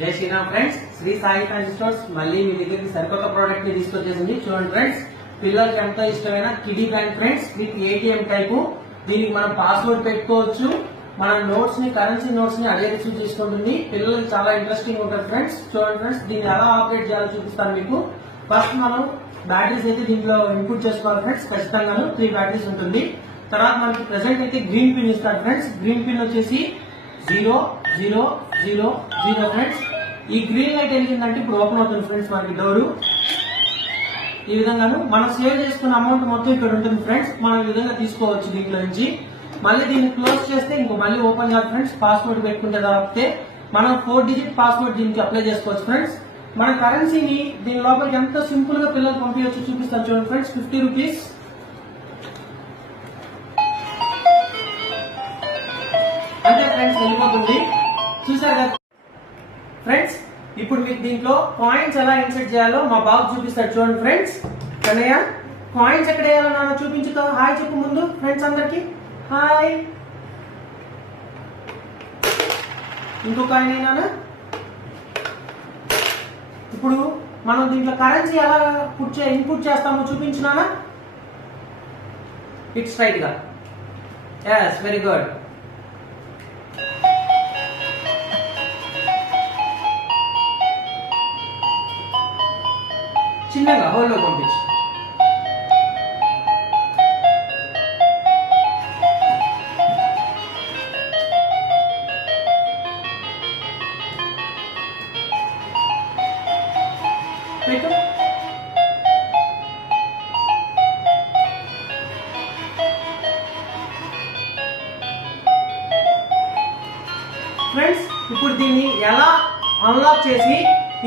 జై Shri Ram friends, Sri Sai fancy stores మళ్ళీ మీ దగ్గరికి సరికొత్త ప్రోడక్ట్ ని తీసుకొచ్చేసింది. చూడండి ఫ్రెండ్స్, పిల్లలకి ఎంతో ఇష్టమైన kiddie bank friends with ATM type. దీనికి మనం పాస్వర్డ్ పెట్టుకోవచ్చు. మన నోట్స్ ని, కరెన్సీ నోట్స్ ని అదే రిసీవ్ చేసుకుంటుంది. పిల్లలకి చాలా ఇంట్రెస్టింగ్ ఉంటుంది ఫ్రెండ్స్. చూడండి ఫ్రెండ్స్, దీన్ని ఎలా ఆపరేట్ చేయాలో చూపిస్తాను మీకు. ఫస్ట్ మనం బ్యాటరీస్ అయితే దీంట్లో ఇన్పుట్ చేసుకోవాలి ఫ్రెండ్స్. ఖచ్చితంగాను 3 బ్యాటరీస్ ఉంటుంది. తర్వాత మనకి ప్రెసెంట్ అయితే గ్రీన్ పిన్ ఇస్తారు ఫ్రెండ్స్. గ్రీన్ పిన్ వచ్చేసి 0 0 0 0 ఫ్రెండ్స్. ఈ గ్రీన్ లైట్ వెలిగిందంటే ఇప్పుడు ఓపెన్ అవుతుంది ఫ్రెండ్స్ మనకి డోరు. ఈ విధంగాను మనం సేవ్ చేసుకున్న అమౌంట్ మొత్తం ఇక్కడ ఉంటుంది ఫ్రెండ్స్. మనం ఈ విధంగా తీసుకోవచ్చు దీంట్లో నుంచి. మళ్ళీ దీన్ని క్లోజ్ చేస్తే ఇంకో మళ్ళీ ఓపెన్ కాదు ఫ్రెండ్స్. పాస్వర్డ్ పెట్టుకుంటే తప్పితే మనం 4 డిజిట్ పాస్వర్డ్ దీనికి అప్లై చేసుకోవచ్చు ఫ్రెండ్స్. మన కరెన్సీని దీని లోపలికి ఎంత సింపుల్ గా పిల్లలు పంపించవచ్చు చూపిస్తాను చూడండి ఫ్రెండ్స్. 50 రూపీస్, అంతే ఫ్రెండ్స్, వెళ్ళిపోతుంది. చూసారు కదా ఫ్రెండ్స్. ఇప్పుడు మీకు దీంట్లో కాయిన్స్ ఎలా ఇన్సర్ట్ చేయాలో మా బాబు చూపిస్తాడు చూడండి ఫ్రెండ్స్. కన్నయ్య, కాయిన్స్ ఎక్కడ వేయాలో నాన్న చూపించుతో. హాయ్ చెప్పు ముందు ఫ్రెండ్స్ అందరికి. హాయ్. ఇంకో కాయిన్ అయినా. ఇప్పుడు మనం దీంట్లో కరెన్సీ ఎలా ఇన్పుట్ చేస్తామో చూపించినానా. ఇట్స్ స్ట్రైట్ గా. yes, very good. చిన్నగా హోల్లో పంపించు. పెట్టు. ఫ్రెండ్స్, ఇప్పుడు దీన్ని ఎలా అన్లాక్ చేసి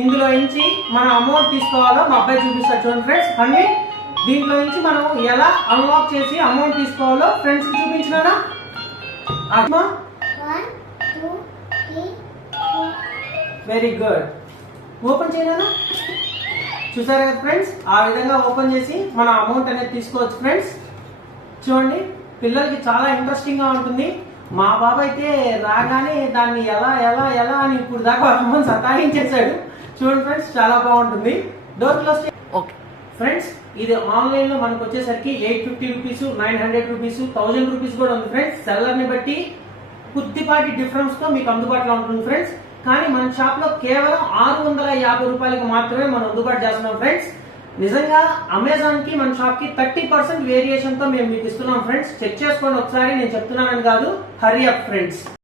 ఇందులో నుంచి మనం అమౌంట్ తీసుకోవాలో మా అబ్బాయి చూపిస్తాడు చూడండి ఫ్రెండ్స్. అన్ని దీంట్లో నుంచి మనం ఎలా అన్లాక్ చేసి అమౌంట్ తీసుకోవాలో ఫ్రెండ్స్ కి చూపించినాడా. Very good. ఓపెన్ చేయనా. చూసారు కదా ఫ్రెండ్స్, ఆ విధంగా ఓపెన్ చేసి మన అమౌంట్ అనేది తీసుకోవచ్చు ఫ్రెండ్స్. చూడండి, పిల్లలకి చాలా ఇంట్రెస్టింగ్ గా ఉంటుంది. మా బాబు అయితే రాగానే దాన్ని ఎలా ఎలా ఎలా అని ఇప్పుడు దాకా అమ్మని సతాయించేశాడు. చూడండి ఫ్రెండ్స్, చాలా బాగుంటుంది. Door close. ఓకే ఫ్రెండ్స్, ఇది ఆన్లైన్ లో మనకు వచ్చేసరికి 850 రూపీస్, 900 రూపీస్, 1000 రూపీస్ కూడా ఉంది ఫ్రెండ్స్. సెల్లర్ ని బట్టి కొద్దిపాటి డిఫరెన్స్ తో మీకు అందుబాటులో ఉంటుంది ఫ్రెండ్స్. కానీ మన షాప్ లో కేవలం 650 రూపాయలకు మాత్రమే మనం అందుబాటు చేస్తున్నాం ఫ్రెండ్స్. నిజంగా అమెజాన్ కి మన షాప్ కి 30% వేరియేషన్ తో మేము మీకు ఇస్తున్నాం ఫ్రెండ్స్. చెక్ చేసుకోండి ఒకసారి, నేను చెప్తున్నానని కాదు. Hari up friends.